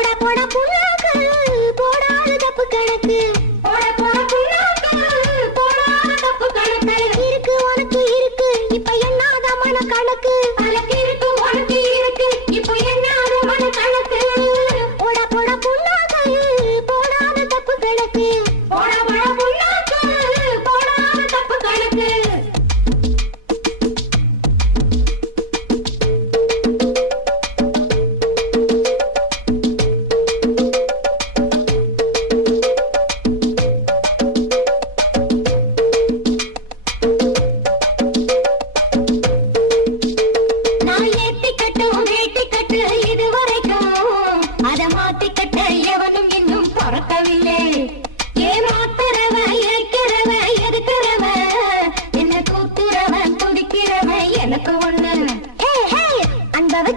போட போட புண்ணாக்கு போடாது தப்பு கணக்கு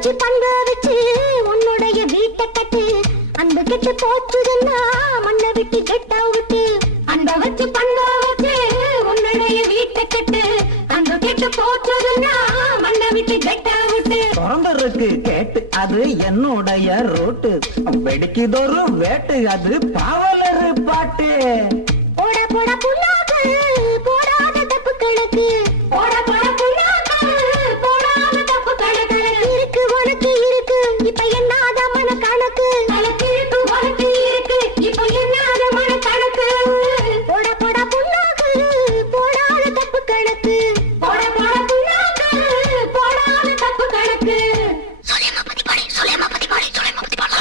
வச்சு பண்பு வச்சு உன்னுடைய வீட்டை கட்டு. அன்பு கெட்டு போச்சுதுன்னா மண்ணை விட்டு கெட்ட விட்டு அன்பை வச்சு பண்பு வச்சு உன்னுடைய வீட்டை கட்டு. அன்பு கெட்டு போச்சுன்னா மண்ணை விட்டு கெட்ட விட்டு பிறந்தருக்கு கேட்டு அது என்னுடைய ரோட்டு வெடிக்குதொரு வேட்டு அது பாவலரு பாட்டு. போட போட புல்லா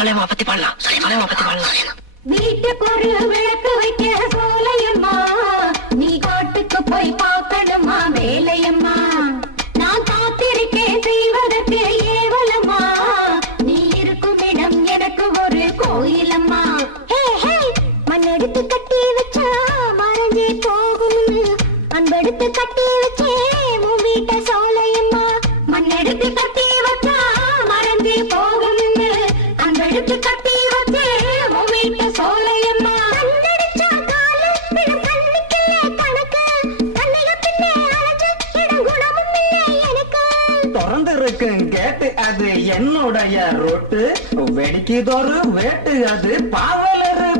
கலைமா பத்தி பாடலாம். கலைமா பத்தி பாடலாம். வீட்டுக்கு ஒரு விளக்கு கேட்டு அது என்னுடைய ரோட்டு. வெடிக்குதொரு வேட்டு அது பாவலரு.